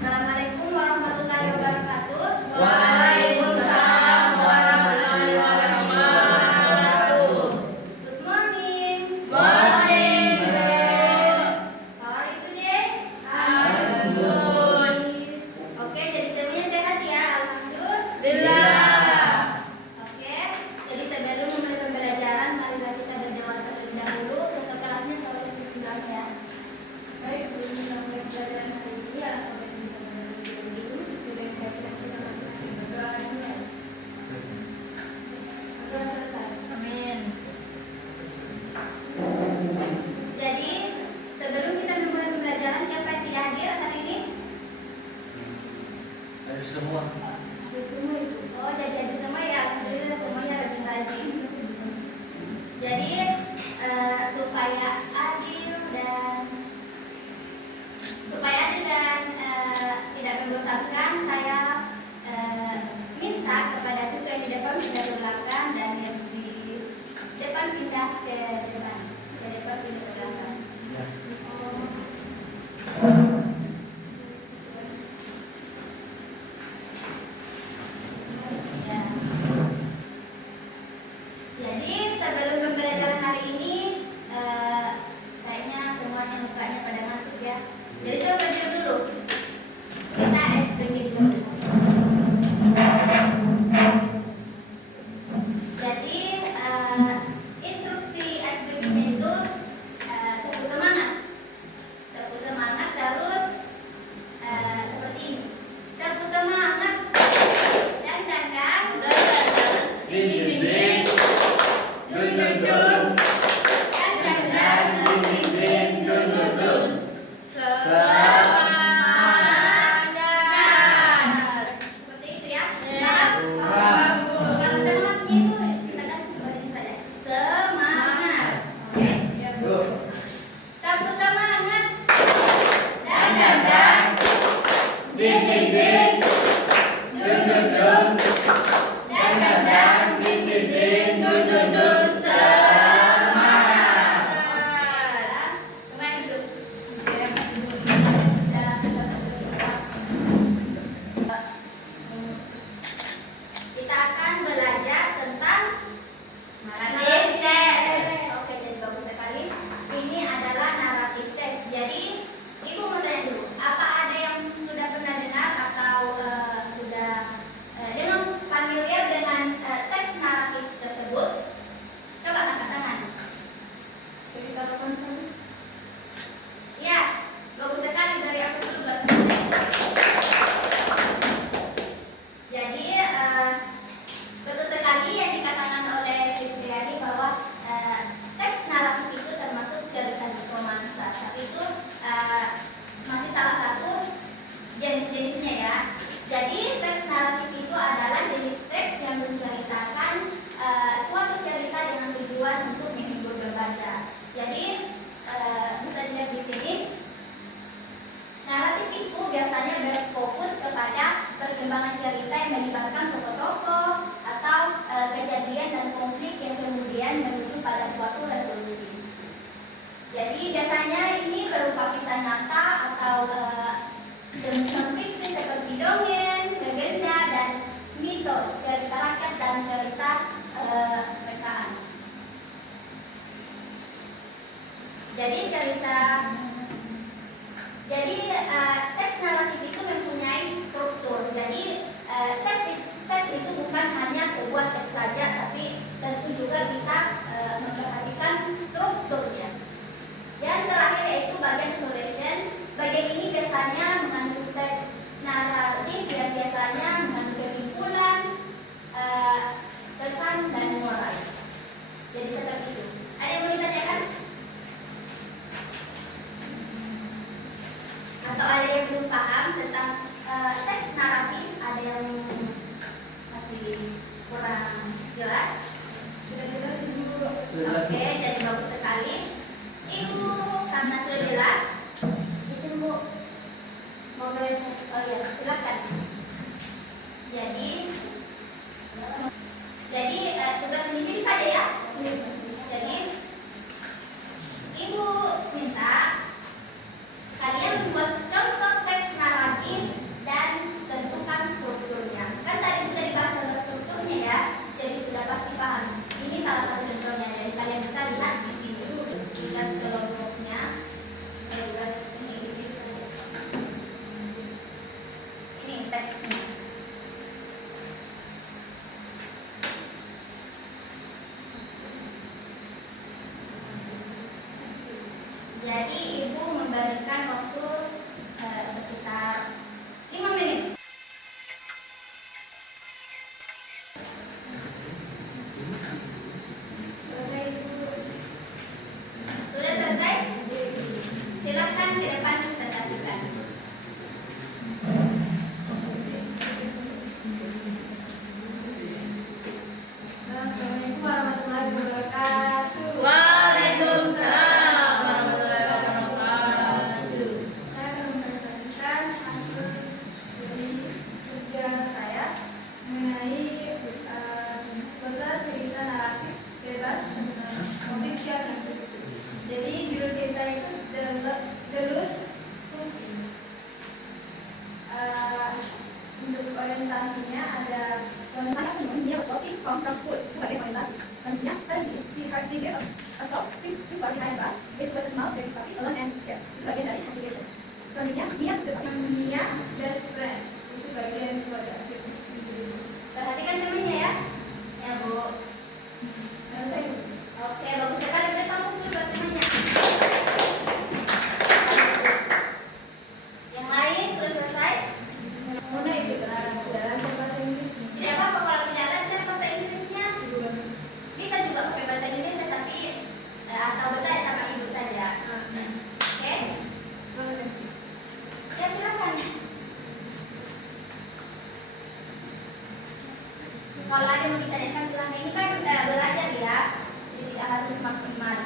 Assalamualaikum warahmatullahi wabarakatuh. Waalaikumsalam warahmatullahi wabarakatuh. Good morning. Morning, Bu. How are you today? I'm good. Oke, jadi semuanya sehat ya, Alhamdulillah. Oke, jadi sebelum memulai pembelajaran, marilah kita berdoa terlebih dahulu untuk kelasnya kalau sudah ya. Baik, sebelum kita mulai pembelajaran hari ini, alhamdulillah kita berdoa dulu. Sebaiknya kita masuk ke berdoa dulu ya. Berdoa selesai. Amin. Jadi sebelum kita memulai pembelajaran, siapa yang tidak hadir hari ini? Ada semua. Hadir semua itu. Oh, jadi hadir semua ya. Alhamdulillah semuanya rajin-rajin. Jadi supaya adil dan tidak membosankan, saya minta kepada siswa yang di depan pindah ke belakang dan yang di depan pindah ke depan. Yang depan pindah ke belakang. Ya. Ya. Jadi sebelum pembelajaran hari ini, kayaknya semuanya mukanya pada ngantuk ya. Jadi saya belajar dulu. Kita ekspresi dulu. Jadi instruksi ekspresinya itu teguh semangat. Teguh semangat terus seperti ini. Teguh semangat dan Ding, ding, ding. Dun, dun, dun. dan Ding, ding, ding. Dun, dun, dun. semangat. Seperti itu ya. Paham. Kalau semangatnya itu kita kan seperti ini saja. Semangat. Oke. Bu. Teguh semangat Dan. Ding, ding, ding. Dun, dun, dun. Dan. Ding, ding, ding. Dun, dun, dun. Semangat. Lumayan dulu. Kita akan belajar tentang naratif teks. Oke, jadi bagus sekali. Ini adalah naratif teks. Jadi, Ibu mau tanya dulu, apa ada yang sudah pernah dengar atau sudah dengan familiar dengan teks naratif tersebut? Coba angkat tangan. Cerita apa saja? Ya, bagus sekali dari aku dulu buat teman-teman. Jadi betul sekali yang dikatakan oleh Fitriani bahwa teks naratif itu termasuk cerita romansa. Tapi itu masih salah satu jenis-jenisnya ya. Jadi teks naratif itu adalah jenis teks yang menceritakan suatu cerita dengan tujuan untuk menghibur pembaca. Jadi bisa dilihat di sini. Naratif itu biasanya berfokus kepada perkembangan cerita yang melibatkan tokoh-tokoh atau kejadian dan konflik yang kemudian menuju pada suatu resolusi. Jadi biasanya ini berupa kisah nyata atau non fiksi seperti dongeng, legenda, dan mitos, cerita rakyat dan cerita rekaan. Jadi teks naratif itu mempunyai struktur. Jadi teks itu bukan hanya sebuah teks saja, tapi tentu juga kita memperhatikan strukturnya. Dan terakhir yaitu bagian narration. Bagian ini biasanya mengandung teks naratif yang biasanya mengandung kesimpulan, pesan dan moral. Jadi seperti itu. Ada yang mau ditanyakan? Atau ada yang belum paham tentang teks naratif? Ada yang masih kurang jelas? Sudah jelas Ibu? Jelas, Bu. Oke, jadi bagus sekali. Ibu, karena sudah jelas, izin Bu, mau tulis? Oh ya, silakan. Jadi tugas ini saja ya. Jadi Ibu minta kalian membuat contoh teks naratif depan presentasikan. Assalamualaikum warahmatullahi wabarakatuh. Waalaikumsalam warahmatullahi wabarakatuh. Saya akan mempresentasikan hasil dari kerja saya mengenai beberapa cerita naratif bebas tentang topik siasat. Jadi judul cerita itu The Loose Puppy. Untuk orientasinya ada saya dia seperti from school itu bagian orientasi. Tentunya saya si dia a stop think before behind us is versus small very puppy alone and scared itu bagian dari activation. Selanjutnya Mia best friend itu bagian kedua. Perhatikan temannya ya. Ya Bu. Selesai. Oke, bagus sekali. Beri tepuk dulu buat temannya. Yang lain sudah selesai? Mana itu dalam bahasa Inggris? Tidak apa-apa kalau tidak lancar bahasa Inggrisnya. Bisa juga pakai bahasa Inggris tapi atau betul sama ibu saja. Oke? Ya silakan. Kalau ada yang mau ditanyakan silahkan. Ini kan belajar ya, jadi tidak harus maksimal.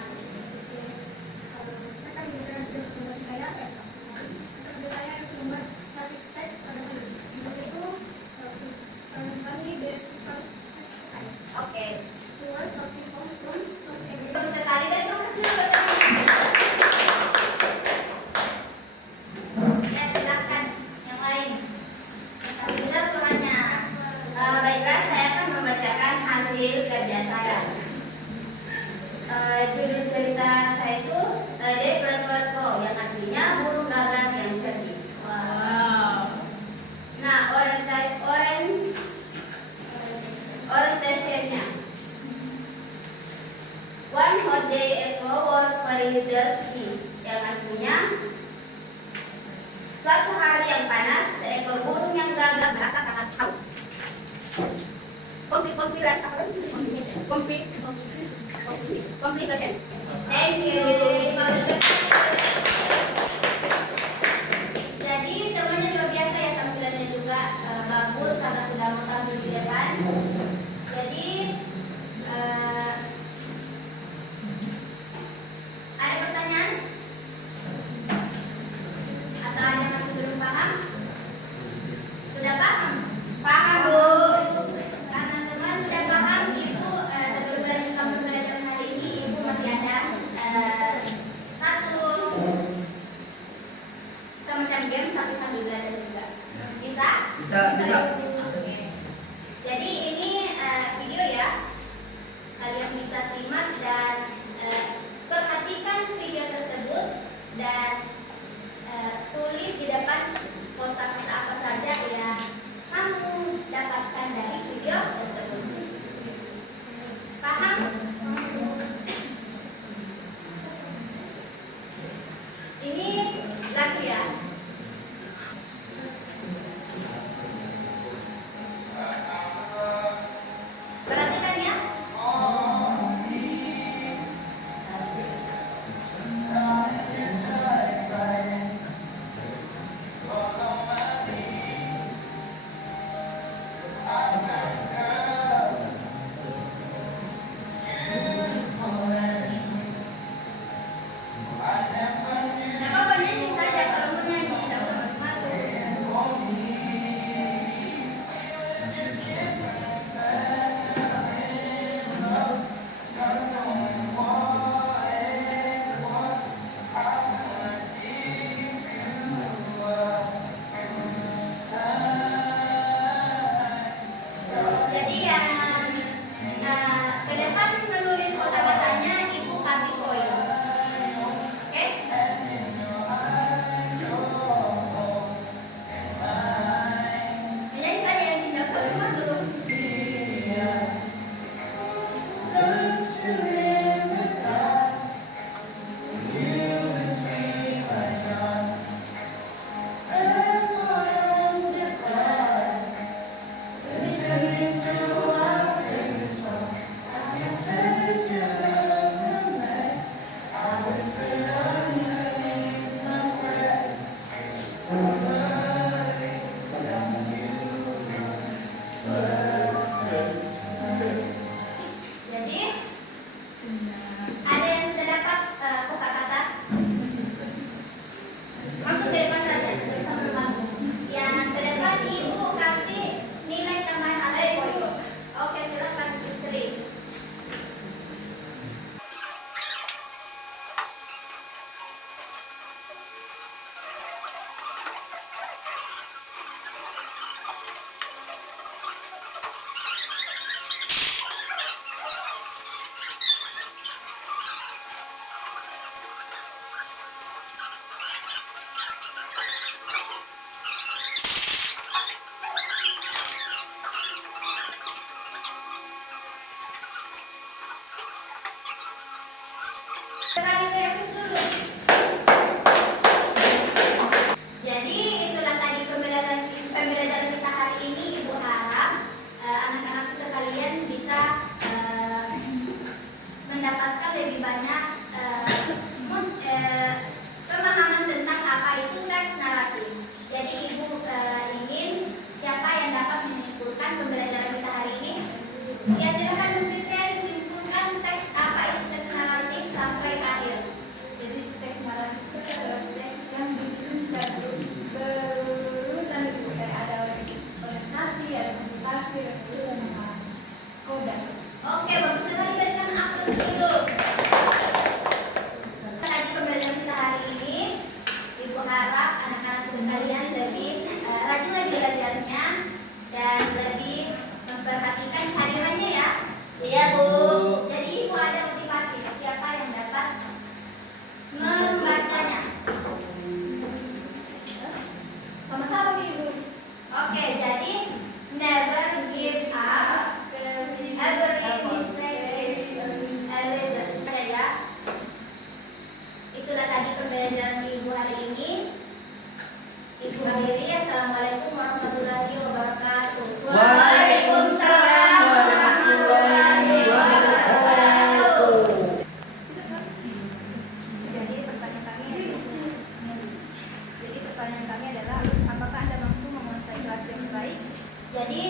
Oke. Bagus sekali dan bagus dulu. Ya silakan yang lain. Kasih kita suaranya. Baiklah, saya akan membacakan hasil kerja saya. Judul cerita saya itu The Clever Crow, yang artinya burung gagak yang cerdik. Wow. Nah, orientationnya. One hot day a crow was very thirsty, yang artinya suatu hari yang panas, seekor burung yang gagak merasa sangat haus. Complication. Thank you. Jadi semuanya luar biasa ya, tampilannya juga bagus karena sudah mau tampil di depan. Jadi ada pertanyaan? Atau ada yang masih belum paham? Sudah paham? Paham Bu? Karena semua sudah paham, Ibu sebelum melanjutkan pembelajaran hari ini, Ibu masih ada satu semacam games tapi sambil belajar juga. Bisa? Bisa. Jadi ini video ya, kalian bisa simak dan perhatikan video tersebut dan tulis di depan kosakata apa saja yang kamu dapatkan dari video tersebut. Paham? Ini lagu ya. Perhatikan ya. Nah, Bapak nyanyi saja kalau mau nyanyi. Akhiri, assalamualaikum warahmatullahi wabarakatuh. Waalaikumsalam warahmatullahi wabarakatuh. Jadi pertanyaan kami adalah, apakah Anda mampu menguasai kelas dengan baik? Jadi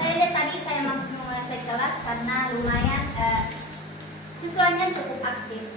saya lihat tadi saya mampu menguasai kelas karena lumayan siswanya cukup aktif.